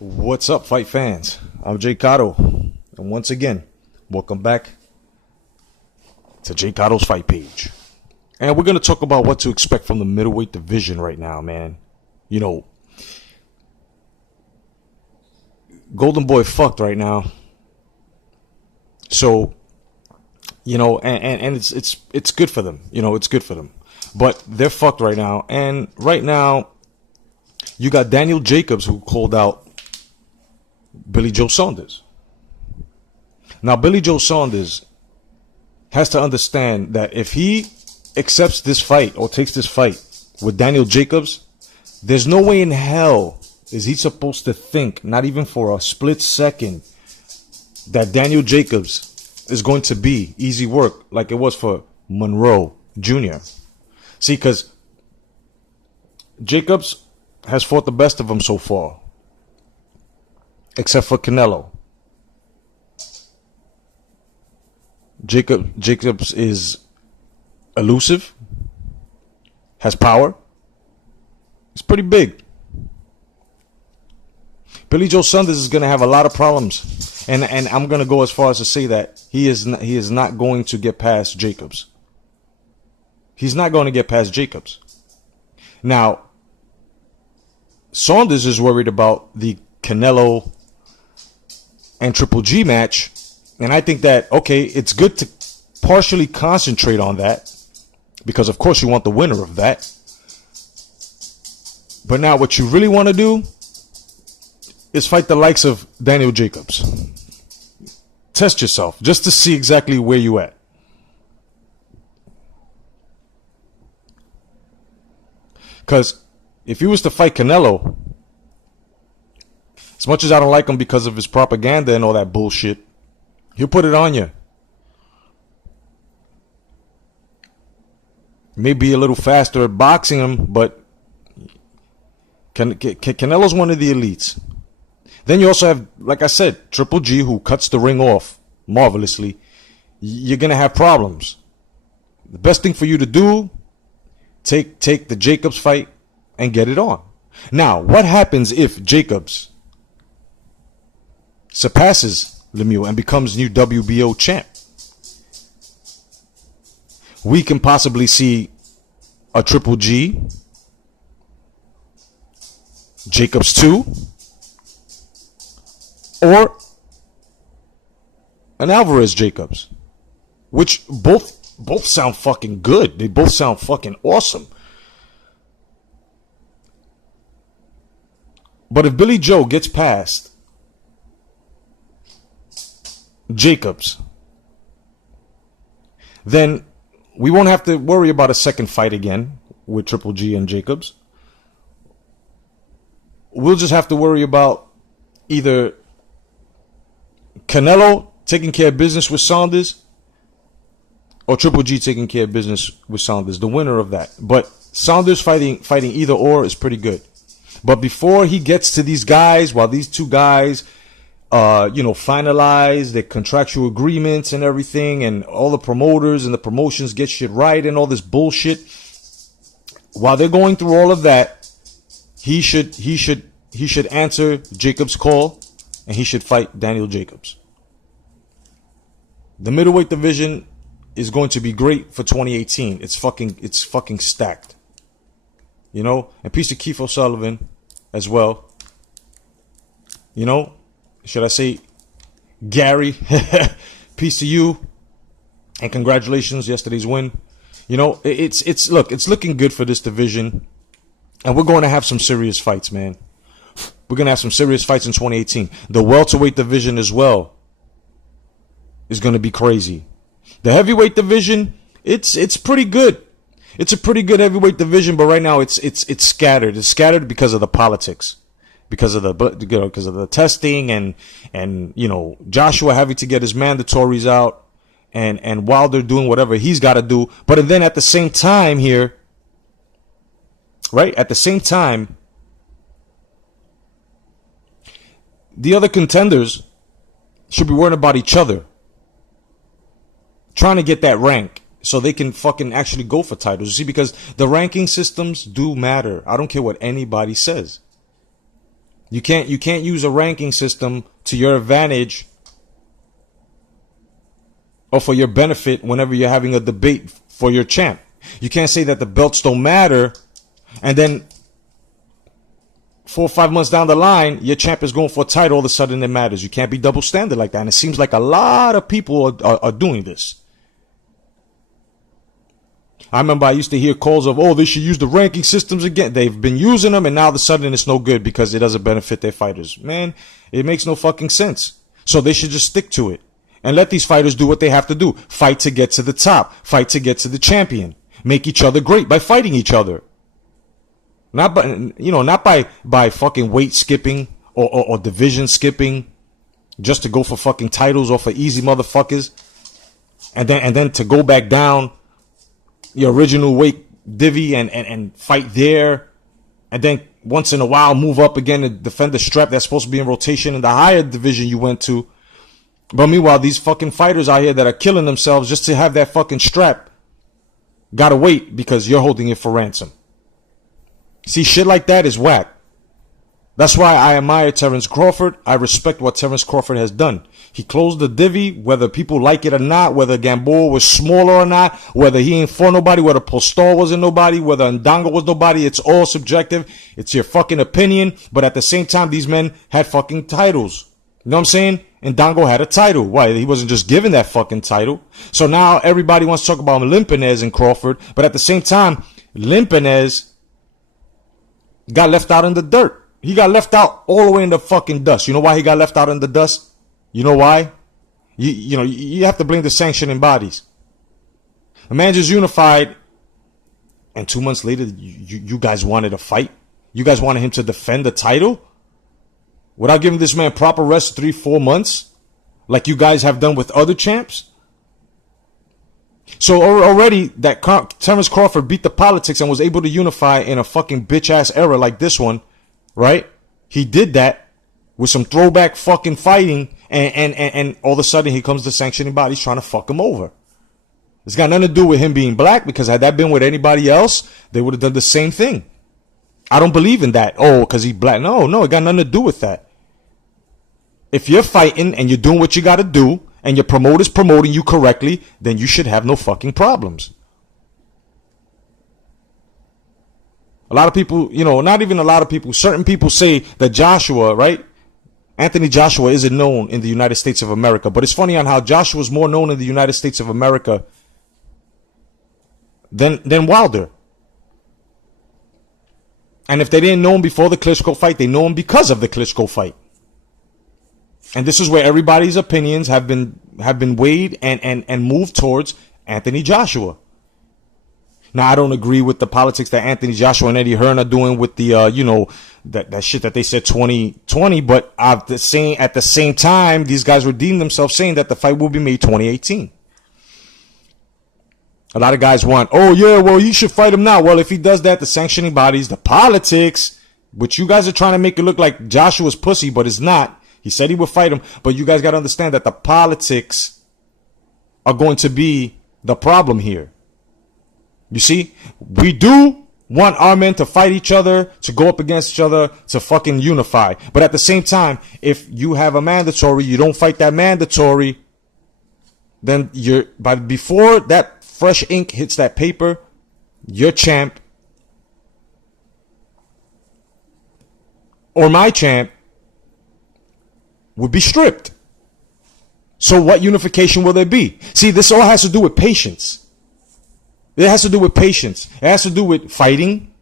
What's up, fight fans? I'm J.Cotto, and once again, welcome back to J.Cotto's Fight Page. And we're going to talk about what to expect from the middleweight division right now, man. You know, Golden Boy fucked right now. So, you know, and it's good for them. You know, it's good for them. But they're fucked right now. And right now, you got Daniel Jacobs, who called out Billy Joe Saunders. Now, Billy Joe Saunders has to understand that if he accepts this fight or takes this fight with Daniel Jacobs, there's no way in hell is he supposed to think, not even for a split second, that Daniel Jacobs is going to be easy work like it was for Monroe Jr. See, because Jacobs has fought the best of them so far, except for Canelo. Jacobs is elusive, has power. It's pretty big. Billy Joe Saunders is going to have a lot of problems, and I'm going to go as far as to say that he is not going to get past Jacobs. He's not going to get past Jacobs. Now, Saunders is worried about the Canelo and Triple G match, and I think that, okay, it's good to partially concentrate on that, because of course you want the winner of that. But now what you really want to do is fight the likes of Daniel Jacobs. Test yourself just to see exactly where you at. Because if he was to fight Canelo, as much as I don't like him because of his propaganda and all that bullshit, he'll put it on you. Maybe a little faster at boxing him, but Canelo's one of the elites. Then you also have, like I said, Triple G, who cuts the ring off marvelously. You're going to have problems. The best thing for you to do, take the Jacobs fight and get it on. Now, what happens if Jacobs surpasses Lemieux and becomes new WBO champ? We can possibly see a Triple G, Jacobs 2, or an Alvarez Jacobs, which both sound fucking good. They both sound fucking awesome. But if Billy Joe gets past Jacobs, then we won't have to worry about a second fight again with Triple G and Jacobs. We'll just have to worry about either Canelo taking care of business with Saunders or Triple G taking care of business with Saunders. The winner of that. But Saunders fighting either or is pretty good. But before he gets to these guys, while these two guys finalize their contractual agreements and everything, and all the promoters and the promotions get shit right and all this bullshit, while they're going through all of that, he should answer Jacobs' call, and he should fight Daniel Jacobs. The middleweight division is going to be great for 2018. It's fucking stacked. You know, and peace to Keith O'Sullivan as well. You know, should I say Gary? Peace to you, and congratulations, yesterday's win. You know, it's looking good for this division, and we're going to have some serious fights, man. We're going to have some serious fights in 2018. The welterweight division as well is going to be crazy. The heavyweight division, it's pretty good. It's a pretty good heavyweight division, but right now it's scattered. It's scattered because of the politics, because of the testing, and Joshua having to get his mandatories out, and while they're doing whatever he's got to do, but then at the same time here, right? At the same time, the other contenders should be worrying about each other, trying to get that rank, so they can fucking actually go for titles. You see, because the ranking systems do matter. I don't care what anybody says. You can't use a ranking system to your advantage or for your benefit whenever you're having a debate for your champ. You can't say that the belts don't matter and then 4 or 5 months down the line, your champ is going for a title, all of a sudden it matters. You can't be double standard like that. And it seems like a lot of people are doing this. I remember I used to hear calls of, oh, they should use the ranking systems again. They've been using them and now all of a sudden it's no good because it doesn't benefit their fighters. Man, it makes no fucking sense. So they should just stick to it and let these fighters do what they have to do. Fight to get to the top. Fight to get to the champion. Make each other great by fighting each other. Not by fucking weight skipping or division skipping just to go for fucking titles or for easy motherfuckers. And then to go back down your original weight divi and fight there. And then once in a while move up again and defend the strap that's supposed to be in rotation in the higher division you went to. But meanwhile, these fucking fighters out here that are killing themselves just to have that fucking strap gotta wait because you're holding it for ransom. See, shit like that is whack. That's why I admire Terence Crawford. I respect what Terence Crawford has done. He closed the divvy, whether people like it or not, whether Gamboa was smaller or not, whether he ain't for nobody, whether Postal wasn't nobody, whether Ndongo was nobody. It's all subjective. It's your fucking opinion. But at the same time, these men had fucking titles. You know what I'm saying? Ndongo had a title. Why? He wasn't just given that fucking title. So now everybody wants to talk about Limpinez and Crawford. But at the same time, Limpinez got left out in the dirt. He got left out all the way in the fucking dust. You know why he got left out in the dust? You know why? You have to blame the sanctioning bodies. The man just unified, and 2 months later, you guys wanted a fight? You guys wanted him to defend the title? Without giving this man proper rest 3-4 months? Like you guys have done with other champs? So already that Terence Crawford beat the politics and was able to unify in a fucking bitch-ass era like this one, right? He did that with some throwback fucking fighting and all of a sudden here comes the sanctioning bodies trying to fuck him over. It's got nothing to do with him being black because had that been with anybody else, they would have done the same thing. I don't believe in that. Oh, because he's black. No, it got nothing to do with that. If you're fighting and you're doing what you got to do, and your promoter's promoting you correctly, then you should have no fucking problems. A lot of people, not even a lot of people, certain people say that Joshua, right? Anthony Joshua isn't known in the United States of America. But it's funny on how Joshua's more known in the United States of America than Wilder. And if they didn't know him before the Klitschko fight, they know him because of the Klitschko fight. And this is where everybody's opinions have been weighed and moved towards Anthony Joshua. Now, I don't agree with the politics that Anthony Joshua and Eddie Hearn are doing with the, that shit that they said 2020. But at the same time, these guys redeemed themselves saying that the fight will be made 2018. A lot of guys want, oh, yeah, well, you should fight him now. Well, if he does that, the sanctioning bodies, the politics, which you guys are trying to make it look like Joshua's pussy, but it's not. He said he would fight him, but you guys got to understand that the politics are going to be the problem here. You see, we do want our men to fight each other, to go up against each other, to fucking unify. But at the same time, if you have a mandatory, you don't fight that mandatory, then before that fresh ink hits that paper, your champ or my champ would be stripped. So what unification will there be? See, this all has to do with patience. It has to do with patience. It has to do with fighting.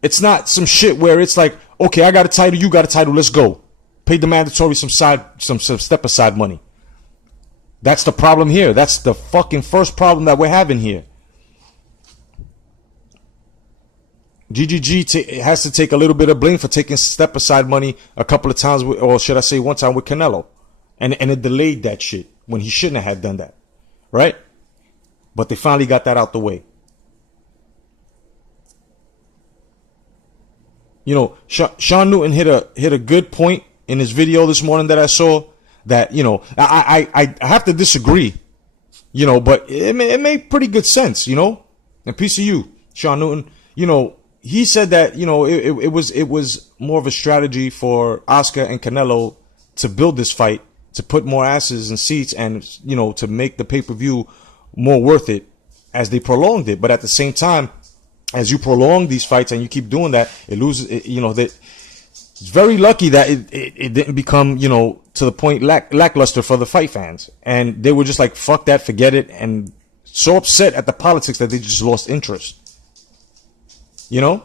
It's not some shit where it's like, okay, I got a title, you got a title, let's go. Pay the mandatory some step aside money. That's the problem here. That's the fucking first problem that we're having here. GGG has to take a little bit of blame for taking step aside money a couple of times, or should I say one time with Canelo. And it delayed that shit when he shouldn't have done that. Right? But they finally got that out the way. Sean Newton hit a good point in his video this morning that I saw that, I have to disagree, but it made pretty good sense, and peace to you, Sean Newton. he said that, you know, it was more of a strategy for Oscar and Canelo to build this fight, to put more asses in seats, and, you know, to make the pay-per-view more worth it as they prolonged it. But at the same time, as you prolong these fights and you keep doing that, it loses, you know, that it's very lucky that it didn't become, you know, to the point lackluster for the fight fans. And they were just like, fuck that, forget it. And so upset at the politics that they just lost interest. You know,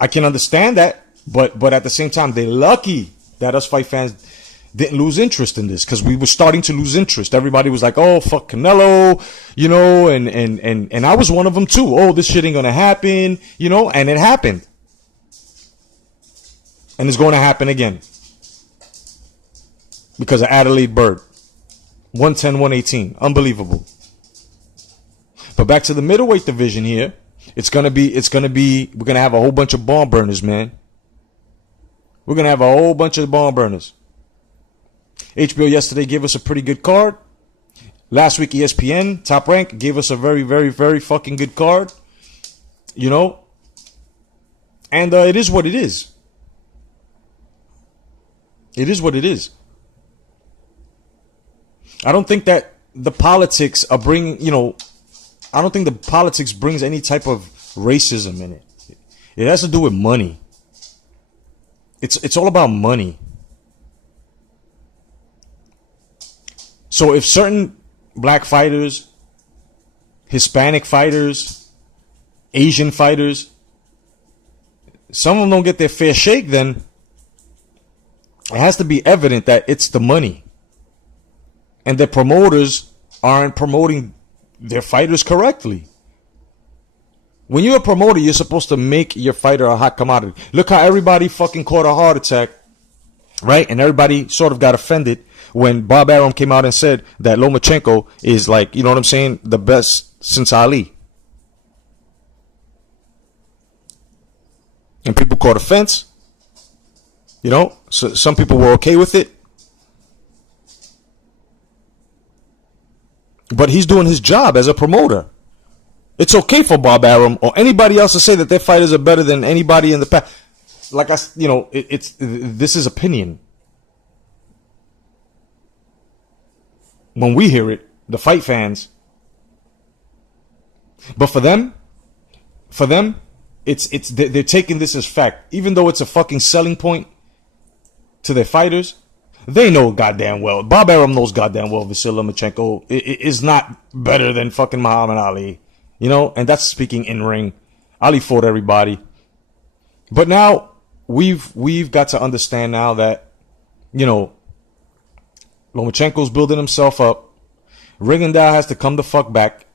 I can understand that, but at the same time, they're lucky that us fight fans didn't lose interest in this, because we were starting to lose interest. Everybody was like, oh, fuck Canelo, you know, and I was one of them too. Oh, this shit ain't gonna happen, you know, and it happened. And it's going to happen again because of Adelaide Bird. 110, 118. Unbelievable. But back to the middleweight division here. We're going to have a whole bunch of barn burners, man. We're going to have a whole bunch of barn burners. HBO yesterday gave us a pretty good card. Last week, ESPN, Top Rank, gave us a very, very, very fucking good card. You know? And it is what it is. It is what it is. I don't think that the politics are bringing, you know, I don't think the politics brings any type of racism in it. It has to do with money. It's all about money. So if certain black fighters, Hispanic fighters, Asian fighters, some of them don't get their fair shake, then it has to be evident that it's the money. And the promoters aren't promoting their fighters correctly. When you're a promoter, you're supposed to make your fighter a hot commodity. Look how everybody fucking caught a heart attack, right? And everybody sort of got offended when Bob Arum came out and said that Lomachenko is, like, you know what I'm saying, the best since Ali. And people caught offense. You know, so some people were okay with it. But he's doing his job as a promoter. It's okay for Bob Arum or anybody else to say that their fighters are better than anybody in the past. Like, you know, this is opinion. When we hear it, the fight fans. But for them, they're taking this as fact. Even though it's a fucking selling point to their fighters, they know goddamn well. Bob Arum knows goddamn well Vasily Lomachenko is not better than fucking Muhammad Ali. You know, and that's speaking in ring. Ali fought everybody. But now we've got to understand now that, you know, Lomachenko's building himself up. Rigondeaux has to come the fuck back.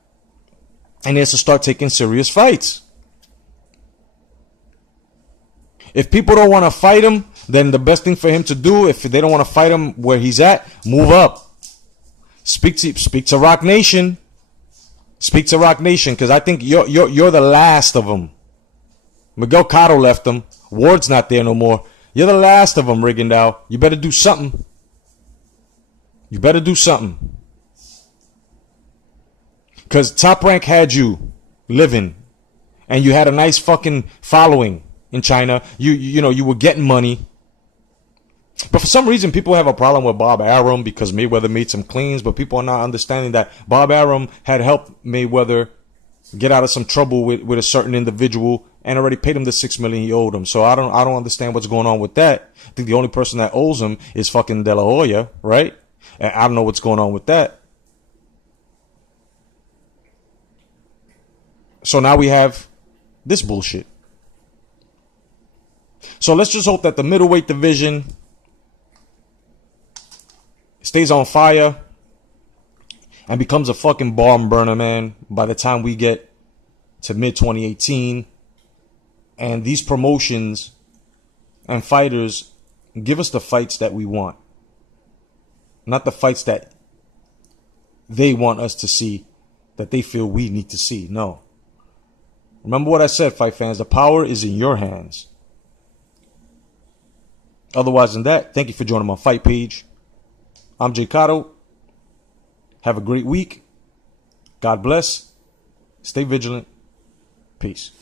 And he has to start taking serious fights. If people don't want to fight him, then the best thing for him to do, if they don't want to fight him where he's at, move up. Speak to Rock Nation. Speak to Rock Nation, because I think you're the last of them. Miguel Cotto left him. Ward's not there no more. You're the last of them, Rigondeaux. You better do something. You better do something. Because Top Rank had you living, and you had a nice fucking following in China. You know, you were getting money. But for some reason, people have a problem with Bob Arum because Mayweather made some cleans, but people are not understanding that Bob Arum had helped Mayweather get out of some trouble with a certain individual and already paid him the $6 million he owed him. So I don't understand what's going on with that. I think the only person that owes him is fucking De La Hoya, right? And I don't know what's going on with that. So now we have this bullshit. So let's just hope that the middleweight division stays on fire and becomes a fucking barn burner, man, by the time we get to mid-2018. And these promotions and fighters give us the fights that we want. Not the fights that they want us to see, that they feel we need to see. No. Remember what I said, fight fans. The power is in your hands. Otherwise than that, thank you for joining my fight page. I'm J.Cotto. Have a great week. God bless. Stay vigilant. Peace.